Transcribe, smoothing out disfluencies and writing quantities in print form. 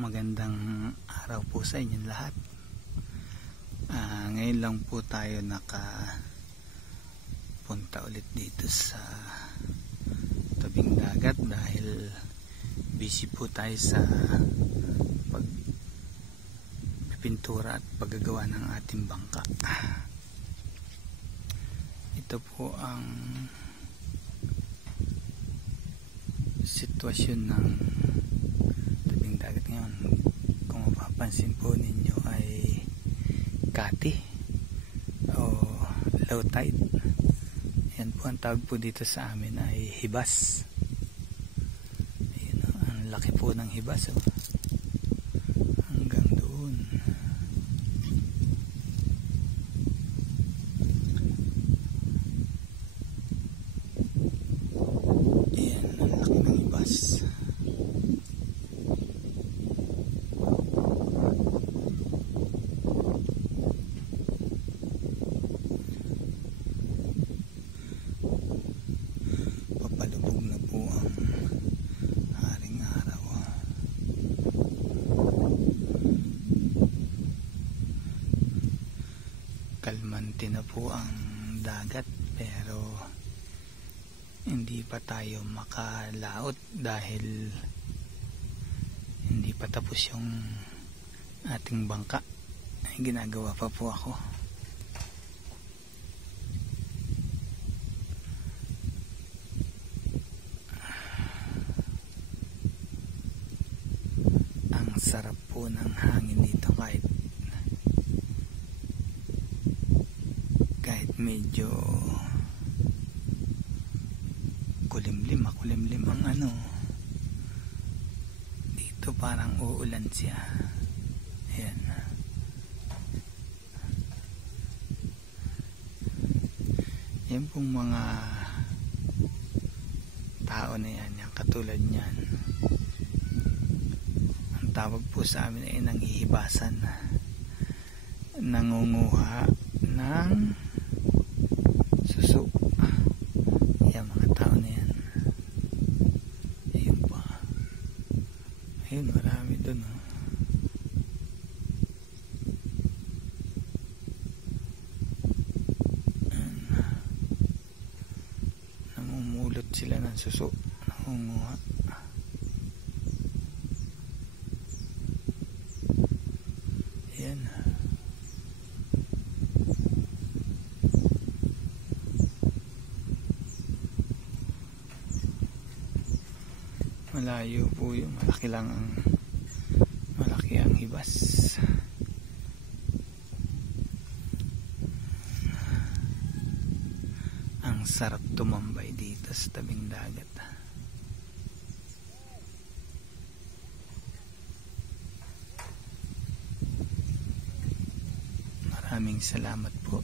Magandang araw po sa inyong lahat. Ngayon lang po tayo nakapunta ulit dito sa tabing dagat dahil busy po tayo sa pagpipintura at paggagawa ng ating bangka. Ito po ang sitwasyon ng dagat ngayon. Kung mapapansin po ninyo ay kati o low tide. Yan po ang tawag po dito sa amin ay hibas. Ayun, ang laki po ng hibas hanggang doon. Yan, ang laki ng hibas. Papalubog na po ang haring araw. Kalmante na po ang dagat pero hindi pa tayo makalaot dahil hindi pa tapos yung ating bangka. Ay, ginagawa pa po ako. Ang sarap po ng hangin dito kahit medyo makulimlim ang dito, parang uulan siya. Ayan. Yan pong mga tao na yan, yung katulad niyan, ang tawag po sa amin ay nanghihibasan, nangunguha ng suso. Yan mga tao na yan. Ayun pa. Ayun, marami dun namumulot sila ng suso, nangunguha. Ayan. Malayo po yung malaki ang hibas. Ang sarap tumambay dito sa tabing dagat. Maraming salamat po.